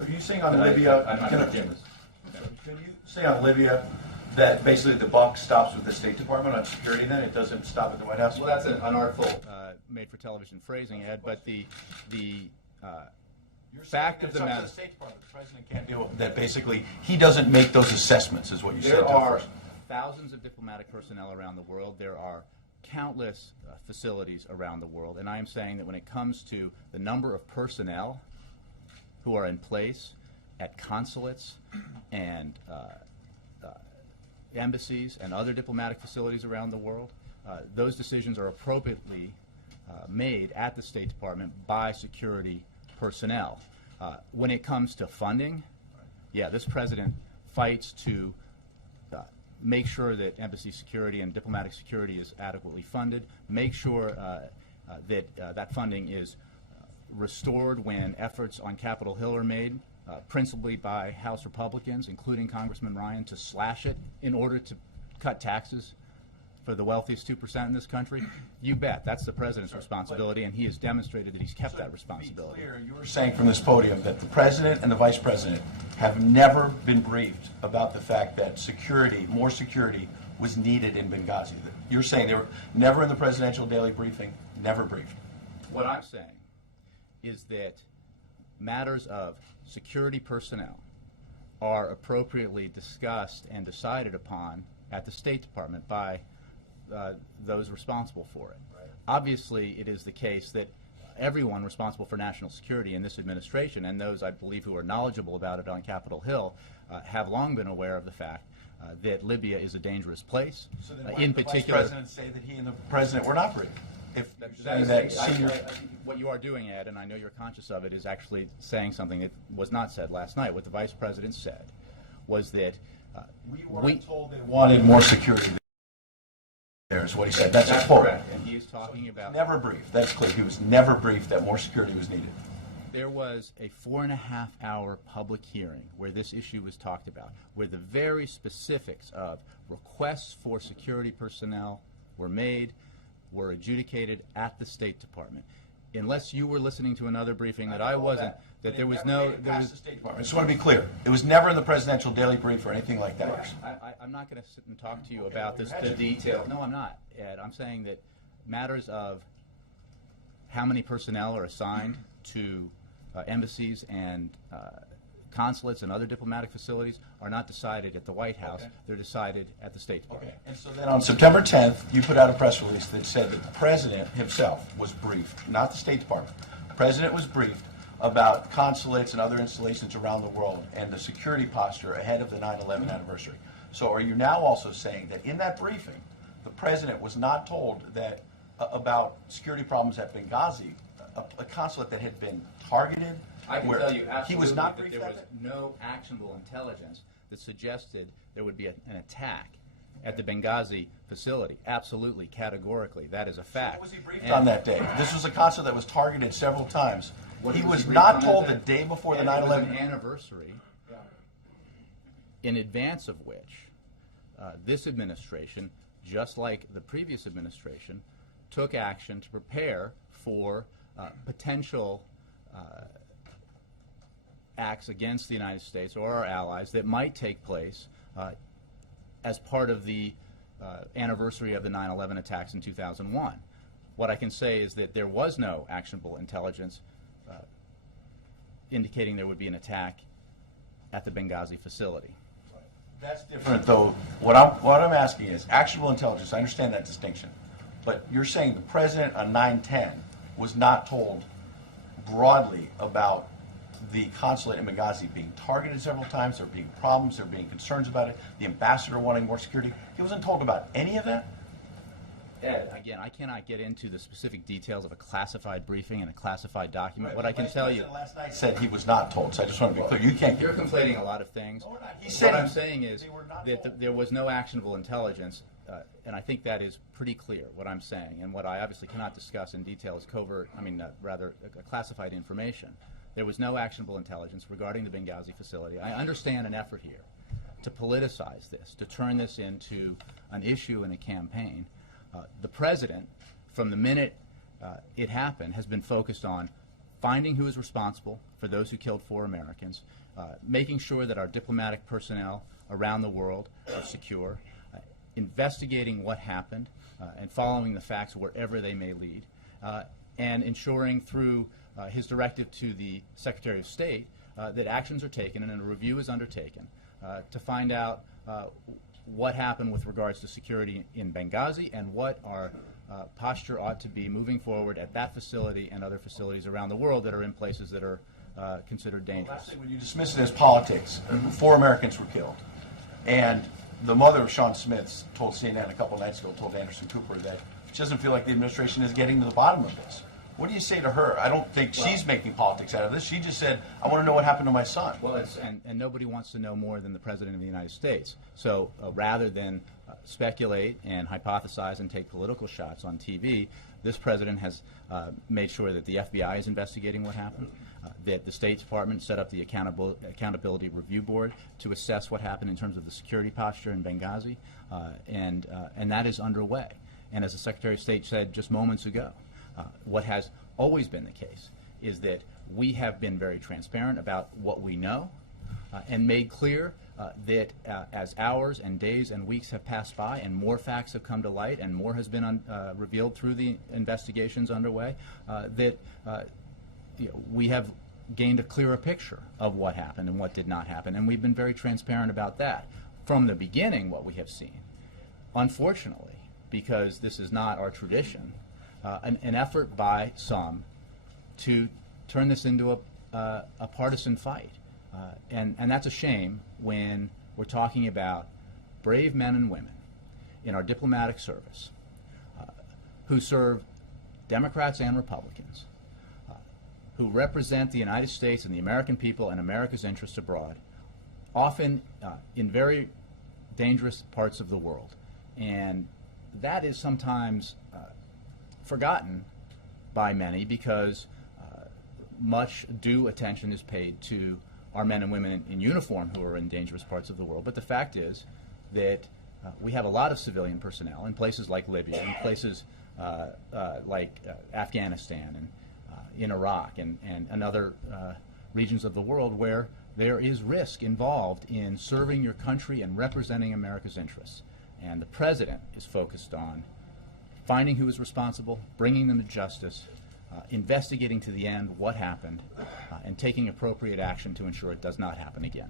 Are you saying on Libya? Can you say on Libya that basically the buck stops with the State Department on security? Then it doesn't stop at the White House. Well, that's an unartful, made-for-television phrasing, Ed. But the fact of the matter, the State Department, the president can't deal with that. Basically, he doesn't make those assessments, is what you said. There are thousands of diplomatic personnel around the world. There are countless facilities around the world, and I am saying that when it comes to the number of personnel who are in place at consulates and embassies and other diplomatic facilities around the world, those decisions are appropriately made at the State Department by security personnel. When it comes to funding, yeah, this president fights to make sure that embassy security and diplomatic security is adequately funded, make sure that that funding is restored when efforts on Capitol Hill are made, principally by House Republicans, including Congressman Ryan, to slash it in order to cut taxes for the wealthiest 2% in this country. You bet. That's the president's responsibility, and he has demonstrated that he's kept that responsibility. To be clear, you were saying from this podium that the president and the vice president have never been briefed about the fact that security, more security, was needed in Benghazi. You're saying they were never in the presidential daily briefing, never briefed. What I'm saying is that matters of security personnel are appropriately discussed and decided upon at the State Department by those responsible for it. Right. Obviously, it is the case that everyone responsible for national security in this administration, and those I believe who are knowledgeable about it on Capitol Hill, have long been aware of the fact that Libya is a dangerous place. So then why did the vice president say that he and the president were not briefed? If what you are doing, Ed, and I know you're conscious of it, is actually saying something that was not said last night. What the vice president said was that we weren't told they wanted more security. There's what he said. That's correct. And he is talking about never briefed. That's clear. He was never briefed that more security was needed. There was a 4.5-hour public hearing where this issue was talked about, where the very specifics of requests for security personnel were made, were adjudicated at the State Department. Unless you were listening to another briefing that I wasn't, that there was no. I just want to be clear. It was never in the presidential daily brief or anything like that. Right. I'm not going to sit and talk to you about this the detail. No, I'm not, Ed. I'm saying that matters of how many personnel are assigned to embassies and consulates and other diplomatic facilities are not decided at the White House. Okay. They're decided at the State Department. Okay. And so then on September 10th, you put out a press release that said that the president himself was briefed, not the State Department. The president was briefed about consulates and other installations around the world and the security posture ahead of the 9/11 anniversary. So are you now also saying that in that briefing, the president was not told that about security problems at Benghazi, a consulate that had been targeted? I can tell you absolutely he was not that there was no actionable intelligence that suggested there would be an attack at the Benghazi facility. Absolutely, categorically. That is a fact. So was he briefed on that day? This was a consulate that was targeted several times. He was not told the day before the 9/11 anniversary, in advance of which this administration, just like the previous administration, took action to prepare for potential acts against the United States or our allies that might take place as part of the anniversary of the 9/11 attacks in 2001. What I can say is that there was no actionable intelligence indicating there would be an attack at the Benghazi facility. That's different, though. What I'm asking is actionable intelligence. I understand that distinction, but you're saying the president on 9/10 was not told broadly about the consulate in Benghazi being targeted several times, there being problems, there being concerns about it, the ambassador wanting more security. He wasn't told about any of that? Ed, again, I cannot get into the specific details of a classified briefing and a classified document. Right, what I can tell you last night said he was not told, so I just want to be clear. You can't. You're conflating a lot of things. No, we're not. What I'm saying is that there was no actionable intelligence, and I think that is pretty clear, what I'm saying. And what I obviously cannot discuss in detail is classified information. There was no actionable intelligence regarding the Benghazi facility. I understand an effort here to politicize this, to turn this into an issue in a campaign. The president, from the minute it happened, has been focused on finding who is responsible for those who killed 4 Americans, making sure that our diplomatic personnel around the world are secure, investigating what happened and following the facts wherever they may lead, and ensuring through his directive to the Secretary of State that actions are taken and a review is undertaken to find out what happened with regards to security in Benghazi and what our posture ought to be moving forward at that facility and other facilities around the world that are in places that are considered dangerous. Last thing, when you dismiss it as politics, 4 Americans were killed. And the mother of Sean Smith told CNN a couple nights ago, told Anderson Cooper, that she doesn't feel like the administration is getting to the bottom of this. What do you say to her? I don't think she's making politics out of this. She just said, I want to know what happened to my son. Well, and nobody wants to know more than the President of the United States. So rather than speculate and hypothesize and take political shots on TV, this President has made sure that the FBI is investigating what happened, that the State Department set up the Accountability Review Board to assess what happened in terms of the security posture in Benghazi, and that is underway. And as the Secretary of State said just moments ago, what has always been the case is that we have been very transparent about what we know and made clear that as hours and days and weeks have passed by and more facts have come to light and more has been revealed through the investigations underway, that we have gained a clearer picture of what happened and what did not happen. And we've been very transparent about that. From the beginning, what we have seen, unfortunately, because this is not our tradition, an effort by some to turn this into a partisan fight. And that's a shame when we're talking about brave men and women in our diplomatic service who serve Democrats and Republicans, who represent the United States and the American people and America's interests abroad, often in very dangerous parts of the world. And that is sometimes forgotten by many because much due attention is paid to our men and women in uniform who are in dangerous parts of the world. But the fact is that we have a lot of civilian personnel in places like Libya, in places like Afghanistan and in Iraq and other regions of the world where there is risk involved in serving your country and representing America's interests. And the President is focused on finding who is responsible, bringing them to justice, investigating to the end what happened, and taking appropriate action to ensure it does not happen again.